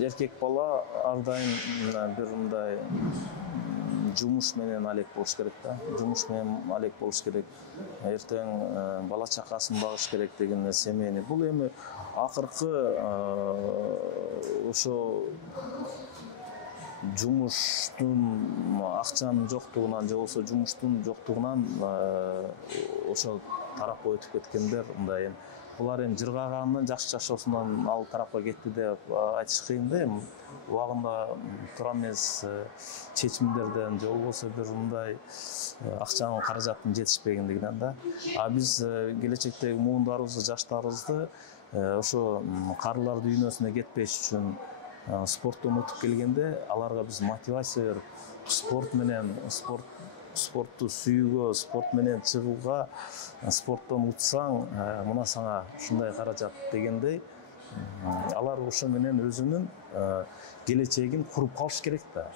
Эркек бала ар дайым бир мындай жумуш менен алек болуш керек да. Жумуш менен алек болуш керек. Эртең бала чакасын багыш керек деген нерсе мени. Бул эми акыркы ошо жумуштун акчанын жоктугунан же болбосо жумуштун жоктугунан ошо тарапка өтүп кеткендер мындай эми булар эми жыргаганынан жакшы жашоосунан ал тарапка кетти деп айтыш кыйын да. Эми убагында туура эмес чечимдерден же болбосо бир мындай акчанын каражаттын жетишпегендигинен да. А биз келечектеги муундарыбызды, жаштарыбызды ошо карылар дүйнөсүнө кетпеш үчүн спорттон өтүп келгенде аларга биз мотивация берип, спорт менен спортту сүйүүгө, спорт менен чыгууга, спорттон утсаң, мына сага ушундай каражат дегендей, алар ошо менен өзүнүн келечегин куруп калыш керек да.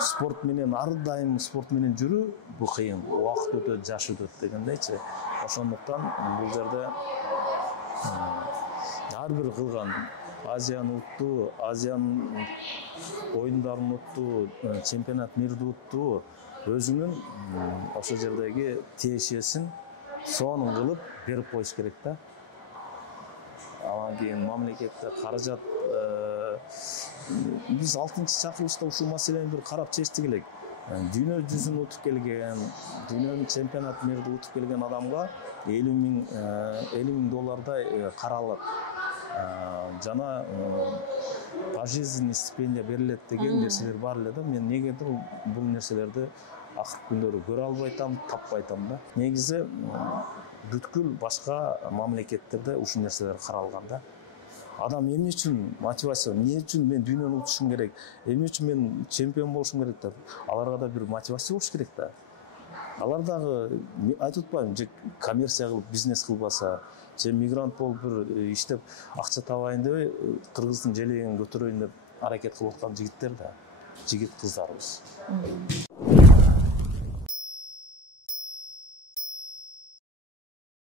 Спорт менен ар дайым спорт менен жүрүү бул кыйын. Убакыт өтөт, жаш өтөт дегендейчи. Ошондуктан бул жерде ар бир кылган Азиянын утту, Азиянын оюндарын утту, чемпионат мирди утту өзүнүн ошо жердеги тиешесин сонун кылып берип коюш керек да. Анан кийин мамлекетте каражат биз 6-чакырылышта ушул маселени бир карап чечтик элек. Дүйнө жүзүн утуп келген, дүйнөнүн чемпионат мирди утуп келген адамга 50 000 доллардай каралып жана пожизненный стипендия берилет деген нерселер бар эле да. Мен негедир бул нерселерди акыркы күндөрү көрө албай атам, таппай атам да. Негизи бүткүл башка мамлекеттерде ушул нерселер каралган да. Адам эмне үчүн мотивация, эмне үчүн мен дүйнөнү утушум керек, эмне үчүн мен чемпион болушум керек деп, аларга да бир мотивация болуш керек да. Алар дагы айтып атпаймынбы, же коммерция кылып, бизнес кылбаса, же мигрант болуп бир иштеп акча табайын деп, кыргыздын желегин көтөрөйүн деп аракет кылып аткан жигиттер да, жигит кыздарыбыз.